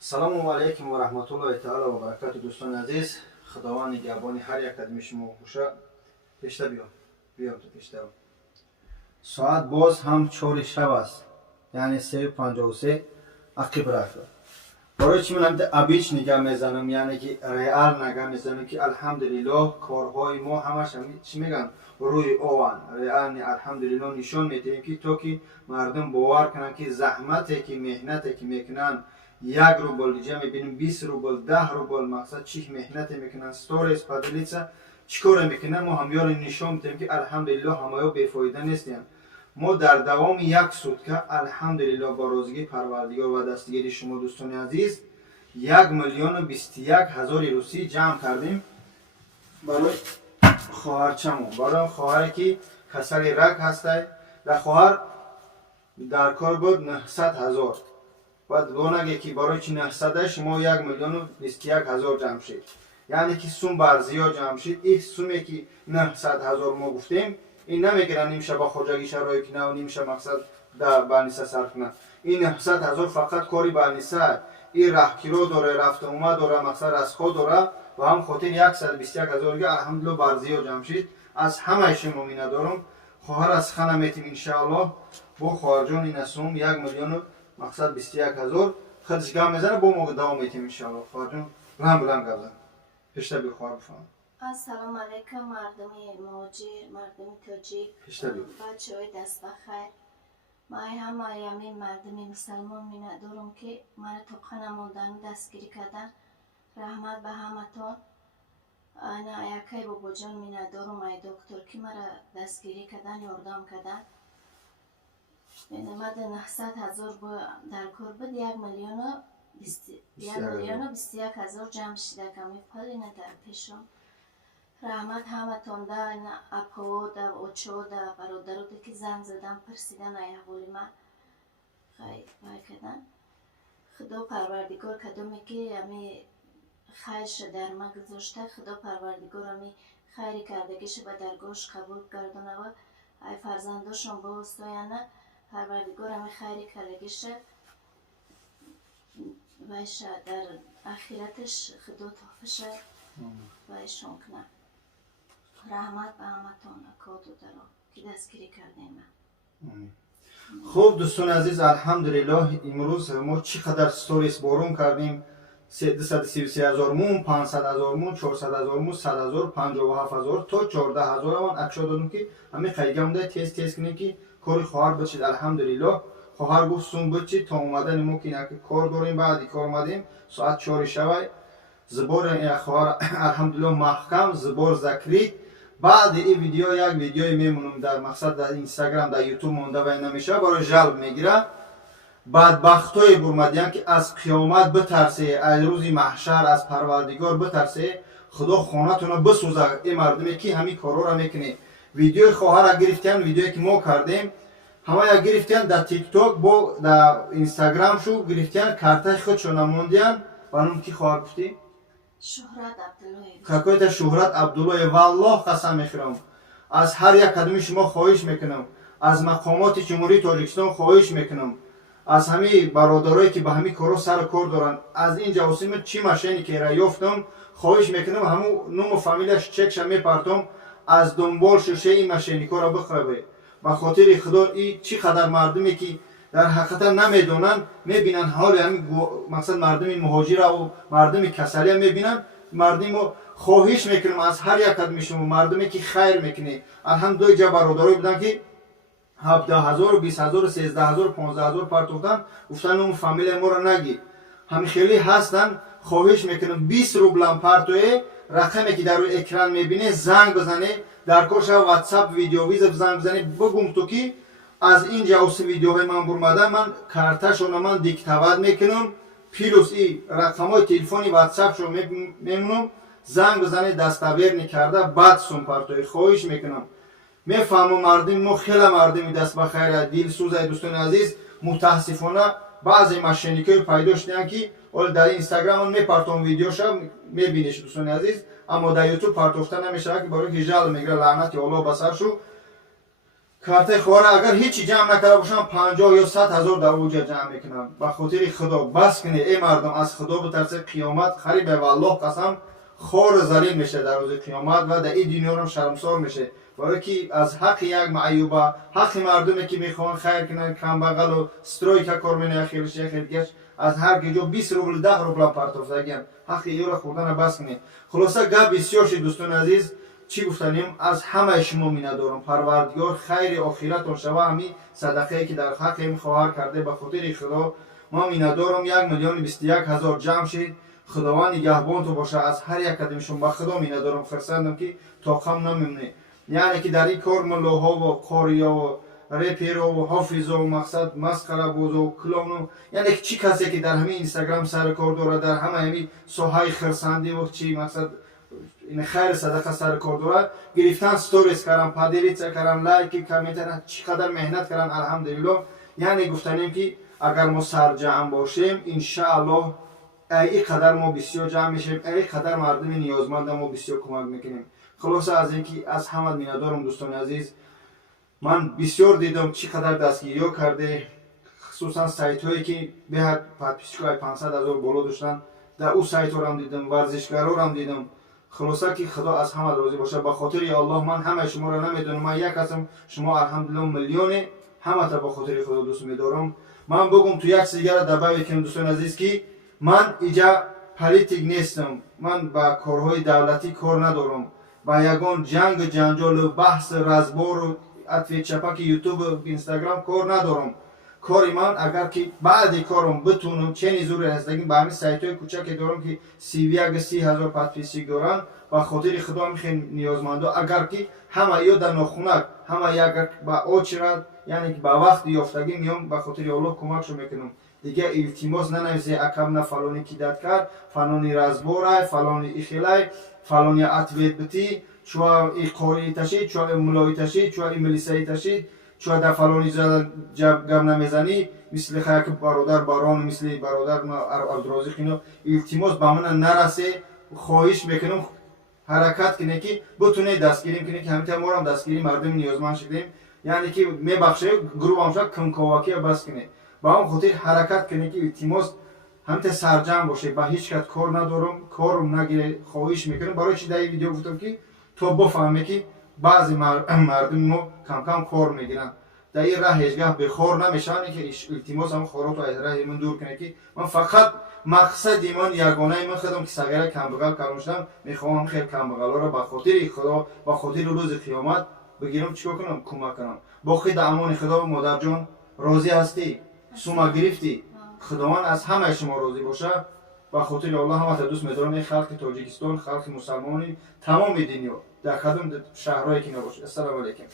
салому алайкум ва раҳматуллоҳи таъала ва баракату. Дӯстони азиз, худованд нигоҳбони ҳар як қадами шумо хуша. Пешта биё ту пешта. Соат боз ҳам 4 шаб аст, яъне 3:53 ақиб рафт. барои чӣ ман ҳамин абич нигоҳ мезанам, яъне ки реал нигоҳ мезанам, ки алҳамдулиллоҳ корҳои мо ҳамаш чӣ мегӯям рӯи ован. реални алҳамдулиллоҳ нишон медиҳем, ки то ки мардум бовар кунанд, ки заҳмате ки меҳнате ки мекунанд, 1 рубл ҷа мебинем 20 рубл 10 рубл, мақсад чих меҳнате мекунанд, сторис поделиться чӣ коре мекунанд, мо ҳамёро нишон медиҳем, ки алҳамдулиллоҳ ҳамаё бефоида нестем. мо дар давоми 1 сутка алҳамдулиллоҳ бо розигии парвардигор ва дастгири шумо дӯстони азиз 1,21,000 русӣ ҷамъ кардем барои хоҳарчамо, барои хоҳаре ки касали рак ҳастай. дар хоҳар дар кор буд 900,000. баъд бонаге ки барои чи 900 шумо 1,21,000 ҷамъ шид, яъне ки сум бар зиёд ҷамъ шид. ин суме ки 900,000 мо гуфтем, ин намегирад нимша ба хоҷагиша рой кунад, нимша мақсад да балниса сарф кунад. ин 900,000 фақат кори балниса, ин раҳкиро дора, рафтуомад дора, мақсад расход дора ва ҳам хотир 121,000 га алҳамдулиллоҳ бар зиёд ҷамъ шид. аз ҳамаи шумо миннатдорам. хоҳар аз хана метим иншааллоҳ бо хоҳарҷон ин сум 1,21,000 худш гап мезана, бо мо давом метим иншааллоҳ. хоҳарҷон буланд гап зан. пешта би хоҳар бифаҳм. Ассалому алайкум мардуми муҳоҷир, мардуми тоҷик, бачаҳои дастбахайр. ман ҳамаи ҳамин мардуми мусалмон миннатдорам, ки мана то қана мондану дастгирӣ кардан. раҳмат ба ҳаматон. ана якай бобоҷон миннатдорам ай доктор, ки мара дастгирӣ кардан, ёрдам кардан. меномад 900,000 дар кор буд, 1,21,000 ҷамъ шида ками палина дар пешон. раҳмат ҳаматон да акао да очао да бародароде ки занг задан парсидан ай аҳволи ман вай кардан. худо парвардигор кадоме ки ами хайрша дар ман гузошта, худо парвардигор ами хайри кардагиша ба даргоҳш қабул гардонава, ай фарзандошон боостояна, парвардигор ами хайри кардагиша вайша дар ахираташ худо тоҳфаша вайшон кунад. раҳмат ба ҳаматон акоду даро ки дастгирӣ кардем. хуб дӯстони азиз, алҳамдулиллоҳ имрӯз мо чӣ қадар сторис борун кардем. 233,000 мун, 500,000 мун, 400,000 мун, 100,000, 57,000 то 14,000 ман акшо додам, ки ҳамин қайгамда тез кунем, ки кори хоҳар бичид. алҳамдулиллоҳ хоҳар гуфт сум бичид то омадани мо, ки кор дорем. баъди кор омадем соат 4 шабай, зубори хоҳар алҳамдулиллоҳ маҳкам, зубор закрит. баъди ин видео як видеое мемонам дар мақсад дар инстаграм, дар ютуб монда вай намешава, барои жалб мегира. бадбахтое бурмадиям, ки аз қиёмат битарсе, аз рӯзи маҳшар аз парвардигор битарсе, худо хонатона бисӯза. ин мардуме ки ҳамин корора мекуне. видеои хоҳара гирифтиян, видеое ки мо кардем ҳамая гирифтиян дар тикток, бо дар инстаграм шу гирифтиян, картаи худшо намондиян. банум ки хоҳар гуфтӣ? какой-то Шуҳрат Абдуллоев. валлоҳ қасам мехӯрам, аз ҳар як кадами шумо хоҳиш мекунам, аз мақомоти ҷумҳурии Тоҷикистон хоҳиш мекунам, аз ҳамин бародарое ки ба ҳамин коро сару кор доранд, аз ин ҷавосим чӣ машини кера ёфтам, хоҳиш мекунам ҳамун нуму фамилияш чекша мепартом, аз дунбол шуше ин машиникора бихӯрабе. ба хотири худо ин чӣ қадар мардуме ки дар ҳақиқатан намедонанд мебинанд ҳоли ҳамин мақсад мардуми муҳоҷираву мардуми касалия мебинанд. мардумо хоҳиш мекунам аз ҳар як кадами шумо мардуме ки хайр мекунед. алҳамдулиллоҳ ҷа бародарое буданд ки 17,000, 20,000, 13,000, 15,000 партофтан. гуфтан нуму фамилия моро наги. ҳамин хеле ҳастанд. хоҳиш мекунам 20 рублам партое рақаме ки дар рӯи экран мебинед занг бизанед, дар корша ватсап видеовиза занг бизанед, бигум ту ки аз ин ҷавоси видеоҳои ман бурмада, ман карташона ман диктоват мекунам, плюс и рақамҳои телефони ватсапшо мемонам, занг бизанед даставерни карда баъд сум партои. хоҳиш мекунам. мефаҳмам мардуми мо хела мардуми дастбахайра дилсӯзаи дӯстони азиз. мутаассифона баъзе мошенникои пайдо шуданд, ки оли дар инстаграм мепартом видеоша мебинеш дӯстони азиз, аммо дар ютуб партофта намешавад, ки барои ки жал мегира, лаънати Аллоҳ ба саршу. картай хора агар ҳечи ҷамъ накарда бошам 50 ё 100 ҳазор дар оҷа ҷамъ мекунам. ба хотири худо бас кунед эй мардум, аз худо битарсед. қиёмат қариб е, валлоҳ қасам хор залил мешавед дар рӯзи қиёмат ва дар ин дунёам шармсор мешавед. барое ки аз ҳаққи як маъюба, ҳаққи мардуме ки мехоҳанд хайр кунанд, камбағалу стройка кор менаям, хелишия хелгаш аз ҳар ки ҷо 20 рубл 10 рублам партофтагиам. ҳаққи иёра хӯрдана бас кунед. хулоса гап бисёр шид дӯстони азиз. чӣ гуфтанем, аз ҳамаи шумо миннатдорам. парвардигор хайри охиратон шава. ҳамин садақае ки дар ҳаққи ин хоҳар карде ба хотири худо ман миннатдорам. 1,21,000 ҷамъ шид. худованд нигаҳбонтон боша. аз ҳар як қадами шумо ба худо миннатдорам. хурсандам ки тоқам намемонед. яъне ки дар ин кор муллоҳову қориёву реперову ҳофизову мақсад масқарабозу клону, яъне ки чӣ касе ки дар ҳамин инстаграм сари кор дорад, дар ҳамаи ҳамин соҳаи хирсандиву чӣ мақсад ин хайр садақа сари кор дорад, гирифтан сторис кардам, поделиться кардам, лайки, комментар, чӣ қадар меҳнат кардам. алҳамдулиллоҳ. яъне гуфтанем ки агар мо сарҷамъ бошем, иншааллоҳ ин қадар мо бисёр ҷамъ мешавем, ин қадар мардуми ниёзманда мо бисёр кӯмак мекунем. хулоса аз ин ки аз ҳама миннатдорам дӯстони азиз. ман бисёр дидам чӣ қадар дастгириё карде, хусусан сайтҳое ки беҳад подписчикои 500 000 боло доштанд. дар ӯ сайтҳорам дидам, варзишгарорам дидам. хулоса ки худо аз ҳама розӣ боша. ба хотири аллоҳ ман ҳамаи шуморо намедонам. ман як ҳастам, шумо алҳамдулиллоҳ миллионе. ҳамата ба хотири худо дӯст медорам. ман бугум ту як чиз дигара дабаве кунам дӯстони азиз ки ман иҷа политик нестам. ман ба корҳои давлатӣ кор надорам. ба ягон ҷангу ҷанҷолу баҳсу разбору ответчапаки ютубу инстаграм кор надорам. кори ман агар ки баъди корам битунам чени зуре ҳастагӣ ба ҳамин сайтҳои кӯчаке дорам ки 31,000 подписчик доранд. ба хотири худо ҳамин ниёзмандо агар ки ҳама ё дар нохунак, ҳама як ба очирад, яъне ки ба вақти ёфтагӣ меём, ба хотири аллоҳ кӯмакшон мекунам. дига илтимос нанависе акамна фалони кидат кард, фалони разборай, фалони ихелай, фалони ответ битӣ, чуа и қории ташид, чуа и мулои ташид, чуа и милисаи ташид, чуа дар фалони гап намезанӣ, мисли як бародар барон, мисли бародар абдурозиқ. ино илтимос ба мана нарасе. хоҳиш мекунам ҳаракат кунем ки битунед дастгирӣ кунем ки ҳамита морам дастгирӣ мардуми ниёзманд шудем. яъне ки мебахшед гурӯҳам шуд кумковакия бас кунед. ба он хотир ҳаракат кунем ки илтимос ҳамита сарҷамъ бошед. ба ҳеҷ кас кор надорам, корм нагиред. хоҳиш мекунам. барои чи дар ин видео гуфтам ки то бофаҳме ки баъзе мардуми мо камкам кор мегиранд. дар ин раҳ ҳеҷгоҳ бехор намешаванд. ки илтимос ҳам хорото аз раҳи ман дур кунед ки ман фақат мақсади ман ягонаи ман худам ки сагара камбағал калон шудам. мехоҳам хел камбағалоро ба хотири худо, ба хотири рӯзи қиёмат бигирам, чикор кунам, кӯмак кунам. боқӣ дар амони худо. модарҷон розӣ ҳастӣ? сума гирифтӣ? худованд аз ҳамаи шумо розӣ боша. ба хотири аллоҳ ҳамата дӯст медорам. ин халқи тоҷикистон, халқи мусалмони тамоми дунё дар кадом шаҳрое ки набошад. ассалому алайкум.